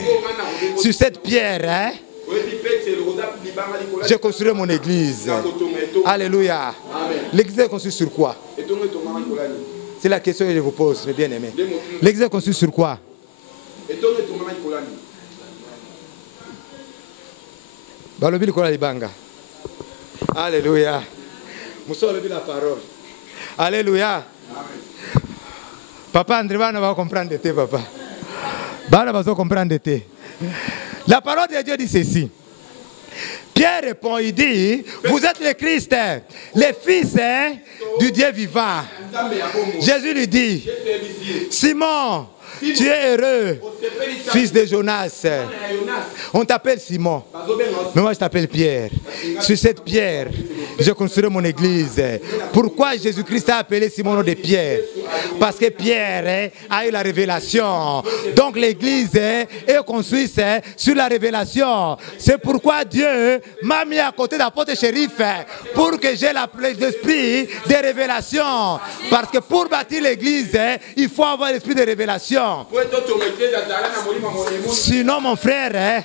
Sur cette pierre, hein, j'ai construit mon église. Alléluia. L'église est construite sur quoi? C'est la question que je vous pose, mes bien-aimés. L'église est construite sur quoi? Alléluia. La parole. Alléluia. Papa André va comprendre de tes papa. La parole de Dieu dit ceci. Pierre répond, il dit, vous êtes le Christ, le Fils du Dieu vivant. Jésus lui dit, Simon, tu es heureux, fils de Jonas. On t'appelle Simon, mais moi je t'appelle Pierre. Sur cette pierre, je construirai mon église. Pourquoi Jésus-Christ a appelé Simon nom de Pierre? Parce que Pierre a eu la révélation. Donc l'église est construite sur la révélation. C'est pourquoi Dieu m'a mis à côté d'apôtre shérif pour que j'ai l'esprit de révélation. Parce que pour bâtir l'église, il faut avoir l'esprit de révélation. Sinon, mon frère,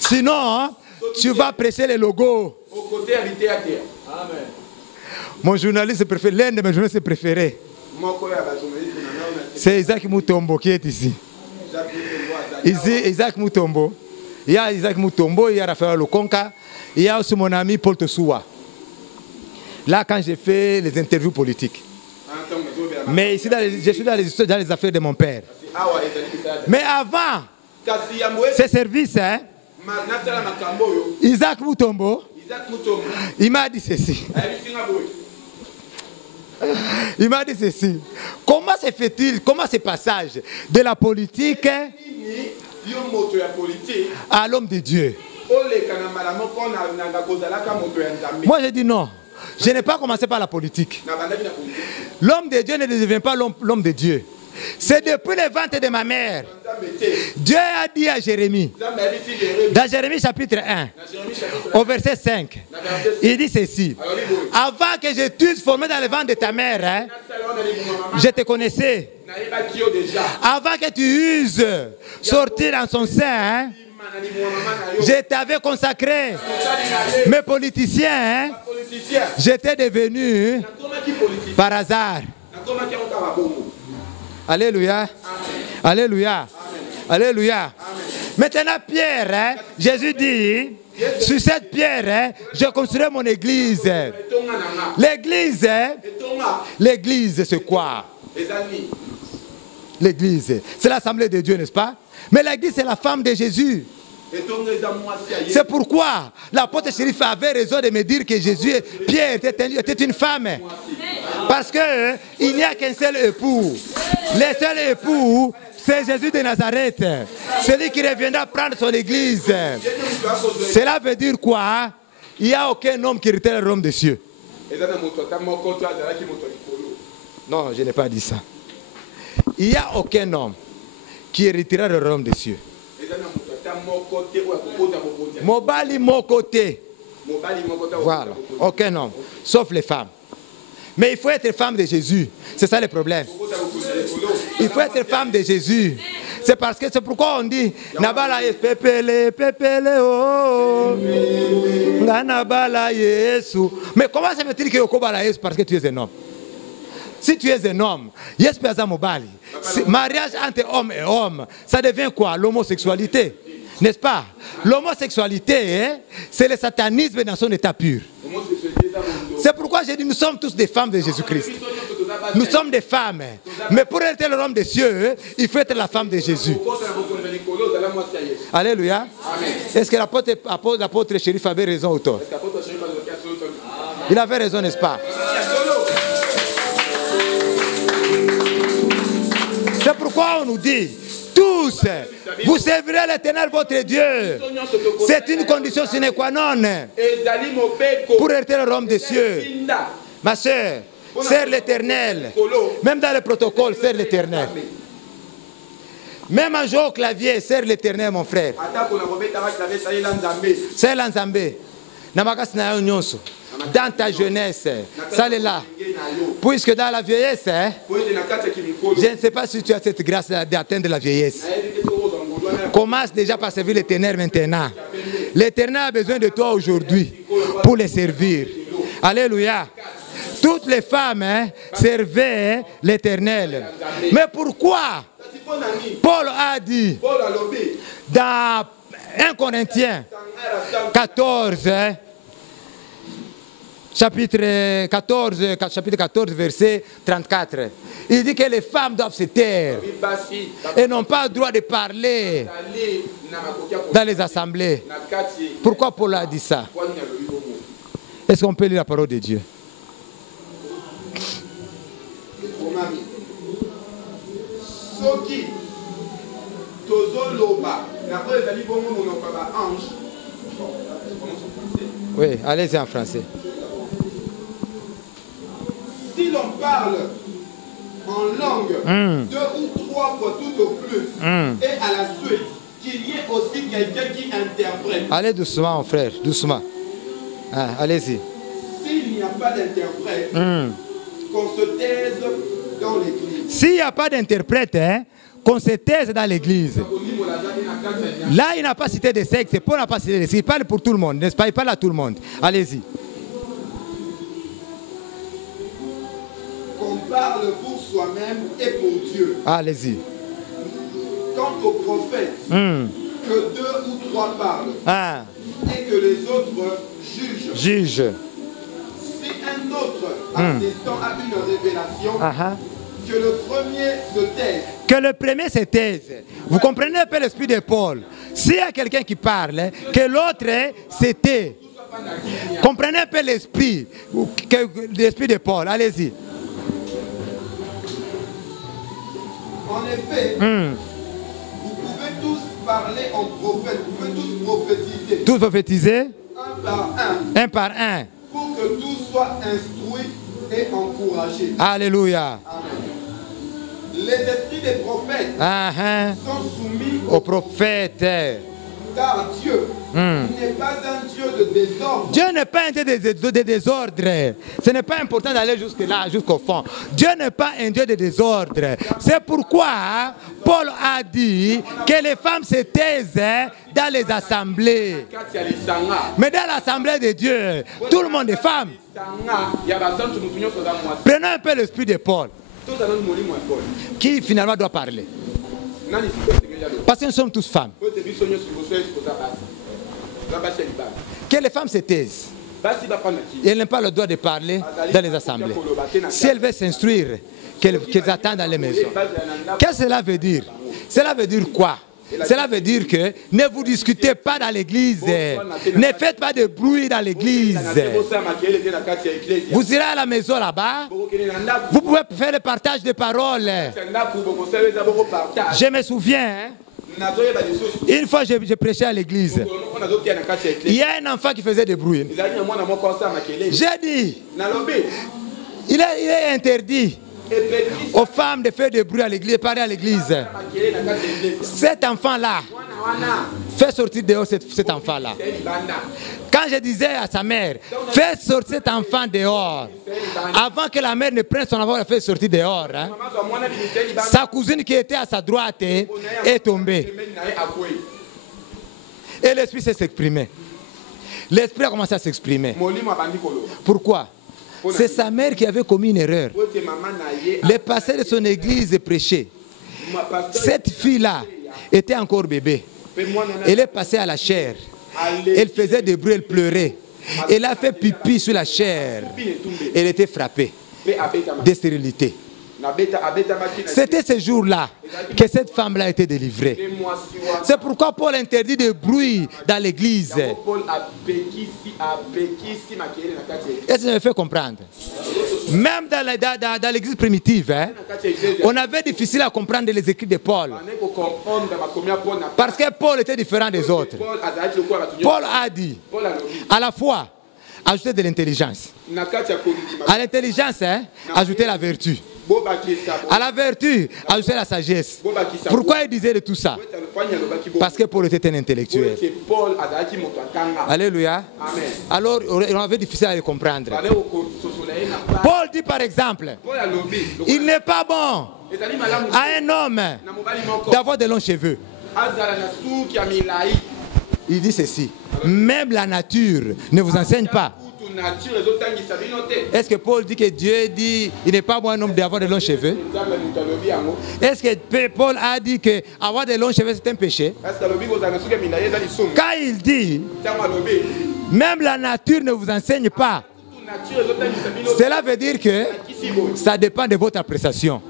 sinon, tu vas prêcher les logos. Mon journaliste préféré, l'un de mes journalistes préférés, c'est Isaac Mutombo qui est ici. Isaac Mutombo. Il y a Isaac Mutombo, il y a Raphaël Lokonka, il y a aussi mon ami Paul Tosoua. Là, quand j'ai fait les interviews politiques. Mais ici, je suis dans les affaires de mon père. Mais avant ces services, Isaac Mutombo, il m'a dit ceci. Il m'a dit ceci. Comment se fait-il, comment ce passage de la politique à l'homme de Dieu? Moi, j'ai dit non. Je n'ai pas commencé par la politique. L'homme de Dieu ne devient pas l'homme de Dieu. C'est depuis le ventre de ma mère. Dieu a dit à Jérémie, dans Jérémie chapitre 1, au verset 5, il dit ceci. Avant que je t'eusse formé dans le ventre de ta mère, je te connaissais. Avant que tu uses sortir dans son sein, je t'avais consacré. Mes politiciens, j'étais devenu par hasard. Alléluia. Alléluia. Alléluia. Maintenant, Pierre, Jésus dit, sur cette pierre, je construirai mon église. L'église, c'est quoi? L'église, c'est l'assemblée de Dieu, n'est-ce pas? Mais l'église, c'est la femme de Jésus. C'est pourquoi l'apôtre shérif avait raison de me dire que Pierre était une femme. Parce qu'il n'y a qu'un seul époux. Le seul époux, c'est Jésus de Nazareth. Celui qui reviendra prendre son église. Cela veut dire quoi? Il n'y a aucun homme qui retient le royaume des cieux. Non, je n'ai pas dit ça. Il n'y a aucun homme qui héritera le royaume des cieux. Mobali mon côté. Voilà, aucun homme, sauf les femmes. Mais il faut être femme de Jésus. C'est ça le problème. Il faut être femme de Jésus. C'est parce que c'est pourquoi on dit Nabala yes pepele pepele oh Nabala Yesu. Mais comment ça veut-il que Yokobala Yesu parce que tu es un homme? Si tu es un homme, yes pesa mobali. Mariage entre homme et homme, ça devient quoi? L'homosexualité. N'est-ce pas? L'homosexualité, c'est le satanisme dans son état pur. C'est pourquoi j'ai dit, nous sommes tous des femmes de Jésus-Christ. Nous sommes des femmes. Mais pour être le royaume des cieux, il faut être la femme de Jésus. Alléluia. Est-ce que l'apôtre shérif avait raison ou tort? Il avait raison, n'est-ce pas? C'est pourquoi on nous dit, tous, vous servirez l'Éternel votre Dieu. C'est une condition sine qua non pour être le royaume des cieux. Ma soeur, sers l'Éternel. Même dans le protocole, sers l'Éternel. Même en jouant au clavier, sers l'Éternel, mon frère. Sers l'Anzambé. Dans ta jeunesse, ça est là. Puisque dans la vieillesse, je ne sais pas si tu as cette grâce d'atteindre la vieillesse. Commence déjà par servir l'Éternel maintenant. L'Éternel a besoin de toi aujourd'hui pour le servir. Alléluia. Toutes les femmes servaient l'Éternel. Mais pourquoi Paul a dit dans 1 Corinthiens 14, chapitre 14, verset 34. Il dit que les femmes doivent se taire et n'ont pas le droit de parler dans les assemblées. Pourquoi Paul a dit ça? Est-ce qu'on peut lire la parole de Dieu? Oui, allez-y en français. Si l'on parle en langue 2 ou 3 fois tout au plus, et à la suite, qu'il y ait aussi quelqu'un qui interprète. Allez doucement, mon frère, doucement. Ah, allez-y. S'il n'y a pas d'interprète, qu'on se taise dans l'église. S'il n'y a pas d'interprète, qu'on se taise dans l'église. Là, il n'a pas cité de sexe. Paul n'a pas cité de sexe. Il parle pour tout le monde, n'est-ce pas? Il parle à tout le monde. Allez-y. Qu'on parle pour soi-même et pour Dieu. Allez-y. Quant aux prophètes, que 2 ou 3 parlent, et que les autres jugent. Si un autre assistant a une révélation, que le premier se taise. Que le premier se taise. Vous comprenez un peu l'esprit de Paul. S'il y a quelqu'un qui parle, que l'autre se tait. Comprenez un peu l'esprit de Paul. Allez-y. En effet, vous pouvez tous parler en prophète, vous pouvez tous prophétiser. Tous prophétiser? Un par un. Un par un. Pour que tous soient instruits et encouragés. Alléluia. Amen. Les esprits des prophètes sont soumis aux prophètes. Car Dieu n'est pas un Dieu de désordre. Dieu n'est pas un Dieu de désordre. Ce n'est pas important d'aller jusque-là, jusqu'au fond. Dieu n'est pas un Dieu de désordre. C'est pourquoi Paul a dit que les femmes se taisent dans les assemblées. Mais dans l'assemblée de Dieu, tout le monde est femme. Prenons un peu l'esprit de Paul. Qui finalement doit parler? Parce que nous sommes tous femmes. Que les femmes se taisent. Et elles n'ont pas le droit de parler dans les assemblées. Si elles veulent s'instruire, qu'elles attendent dans les maisons. Qu'est-ce que cela veut dire? Cela veut dire quoi? Cela veut dire que ne vous discutez pas dans l'église. Ne faites pas de bruit dans l'église. Vous irez à la maison là-bas. Vous pouvez faire le partage de paroles. Je me souviens, une fois je prêchais à l'église. Il y a un enfant qui faisait du bruit. J'ai dit, il est interdit aux femmes de faire du bruit à l'église, de parler à l'église. Cet enfant-là, fait sortir dehors cet enfant-là. Quand je disais à sa mère, fais sortir cet enfant dehors, avant que la mère ne prenne son enfant et la fasse sortir dehors, sa cousine qui était à sa droite est tombée. Et l'esprit s'est exprimé. L'esprit a commencé à s'exprimer. Pourquoi? C'est sa mère qui avait commis une erreur. Le pasteur de son église prêchait. Cette fille-là était encore bébé. Elle est passée à la chair. Elle faisait des bruits, elle pleurait. Elle a fait pipi sur la chair. Elle était frappée de stérilité. C'était ce jour-là que cette femme-là a été délivrée. C'est pourquoi Paul interdit de bruit dans l'église. Est-ce que je me fais comprendre? Même dans l'église primitive, on avait difficile à comprendre les écrits de Paul. Parce que Paul était différent des autres. Paul a dit, à la fois, ajouter de l'intelligence. À l'intelligence, ajouter la vertu. À la vertu, ajouter la sagesse. Pourquoi il disait de tout ça? Parce que Paul était un intellectuel. Alléluia. Alors, on avait difficile à le comprendre. Paul dit par exemple, il n'est pas bon à un homme d'avoir de longs cheveux. Il dit ceci, même la nature ne vous enseigne pas. Est-ce que Paul dit que Dieu dit il n'est pas bon un homme d'avoir de longs cheveux? Est-ce que Paul a dit que avoir de longs cheveux c'est un péché? Quand il dit même la nature ne vous enseigne pas Cela veut dire que ça dépend de votre appréciation.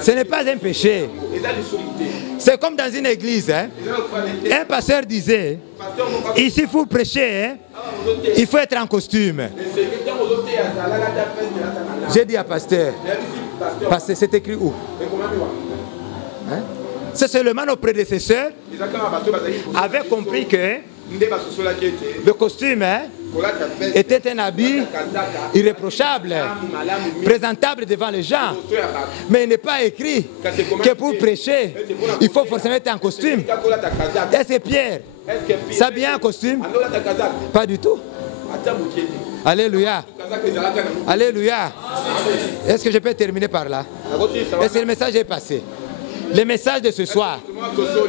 Ce n'est pas un péché. C'est comme dans une église. Hein? Un pasteur disait, ici il faut prêcher, hein? Il faut être en costume. J'ai dit à pasteur, c'est écrit où? Hein? C'est seulement nos prédécesseurs avaient compris que le costume, hein, était un habit irréprochable, présentable devant les gens. Mais il n'est pas écrit que pour prêcher, il faut forcément être en costume. Est-ce que Pierre s'habille en costume? Pas du tout. Alléluia. Alléluia. Est-ce que je peux terminer par là? Est-ce que le message est passé? Le message de ce soir,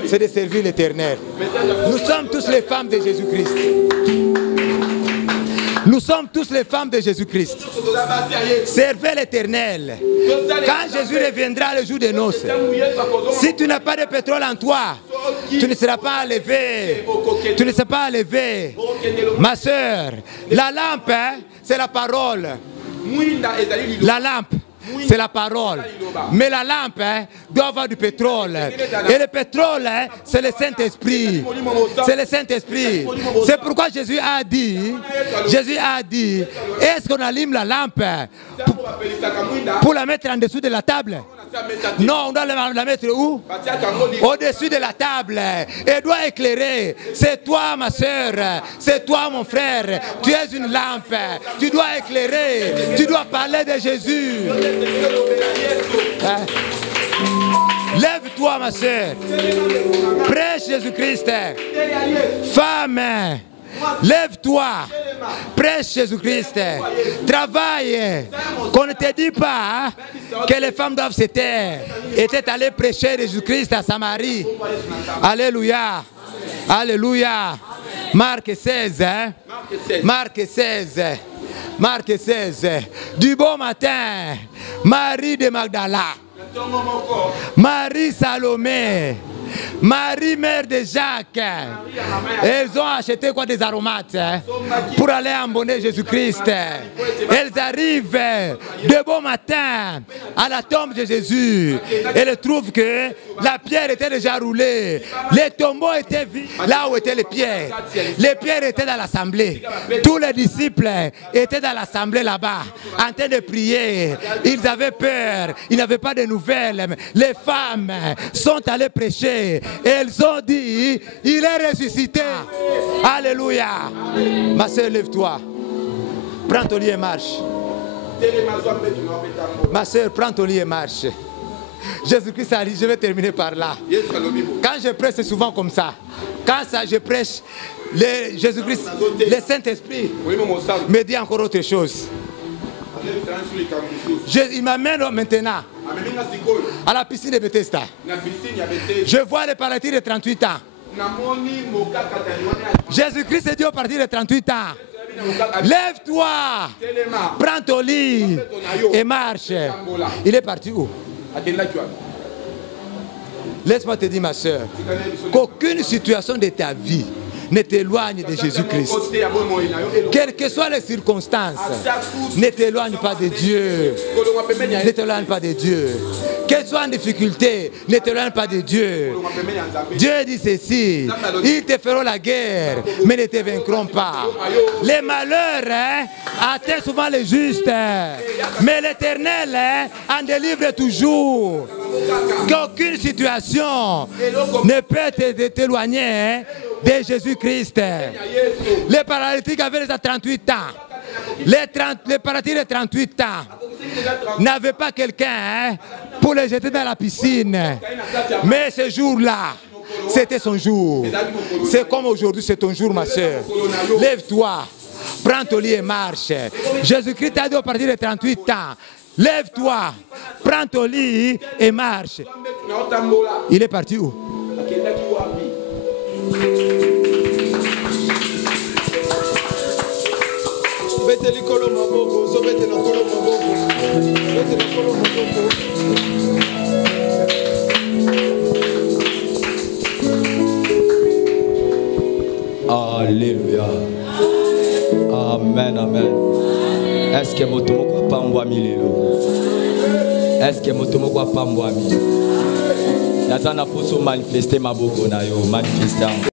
c'est de servir l'Éternel. Nous sommes tous les femmes de Jésus-Christ. Nous sommes tous les femmes de Jésus-Christ. Servez l'Éternel. Quand Jésus reviendra le jour des noces, si tu n'as pas de pétrole en toi, tu ne seras pas enlevé. Tu ne seras pas enlevé. Ma soeur, la lampe, hein, c'est la parole. La lampe, c'est la parole. Mais la lampe, hein, doit avoir du pétrole. Et le pétrole, hein, c'est le Saint-Esprit. C'est le Saint-Esprit. C'est pourquoi Jésus a dit, est-ce qu'on allume la lampe pour la mettre en dessous de la table? Non, on doit la mettre où? Au-dessus de la table. Elle doit éclairer. C'est toi, ma soeur. C'est toi, mon frère. Tu es une lampe. Tu dois éclairer. Tu dois parler de Jésus. Hein? Lève-toi, ma soeur. Prêche Jésus-Christ. Femme, lève-toi. Prêche Jésus-Christ. Travaille. Qu'on ne te dit pas que les femmes doivent se taire. Étaient allées prêcher Jésus-Christ à Samarie. Alléluia. Alléluia. Marc 16. Hein? Marc 16. Marc 16. Du bon matin, Marie de Magdala, Marie Salomé, Marie, mère de Jacques, elles ont acheté quoi? Des aromates, hein, pour aller embaumer Jésus-Christ. Elles arrivent de bon matin à la tombe de Jésus. Elles trouvent que la pierre était déjà roulée. Les tombeaux étaient vides. Là où étaient les pierres étaient dans l'assemblée. Tous les disciples étaient dans l'assemblée là-bas, en train de prier. Ils avaient peur. Ils n'avaient pas de nouvelles. Les femmes sont allées prêcher. Elles ont dit, il est ressuscité. Alléluia. Ma soeur, lève-toi. Prends ton lit et marche. Ma soeur, prends ton lit et marche. Jésus-Christ a dit, je vais terminer par là. Quand je prêche, c'est souvent comme ça. Quand je prêche, Jésus-Christ, le Saint-Esprit me dit encore autre chose. Il m'amène maintenant à la piscine de Bethesda. Je vois les paralytiques de 38 ans. Jésus-Christ est dit au parti de 38 ans. Lève-toi, prends ton lit et marche. Il est parti où? Laisse-moi te dire, ma soeur, qu'aucune situation de ta vie ne t'éloigne de Jésus-Christ. Quelles que soient les circonstances, ne t'éloigne pas de Dieu. Ne t'éloigne pas de Dieu. Qu'elles soient en difficulté, ne t'éloigne pas de Dieu. Dieu dit ceci, ils te feront la guerre, mais ne te vaincront pas. Les malheurs, hein, atteignent souvent les justes, mais l'Éternel, hein, en délivre toujours. Qu'aucune situation ne peut t'éloigner, hein, de Jésus-Christ. Les paralytiques avaient déjà 38 ans. Les paralytiques de 38 ans n'avaient pas quelqu'un, hein, pour les jeter dans la piscine. Mais ce jour-là, c'était son jour. C'est comme aujourd'hui, c'est ton jour, ma soeur. Lève-toi, prends ton lit et marche. Jésus-Christ a dit au partir de 38 ans, lève-toi, prends ton lit et marche. Il est parti où? Alléluia. Amen. Amen, amen. Est-ce que motomo kwa pambwa milelo? Est-ce que motomo kwa pambwa milelo? Natana poso manifester maboko na yo, manifester.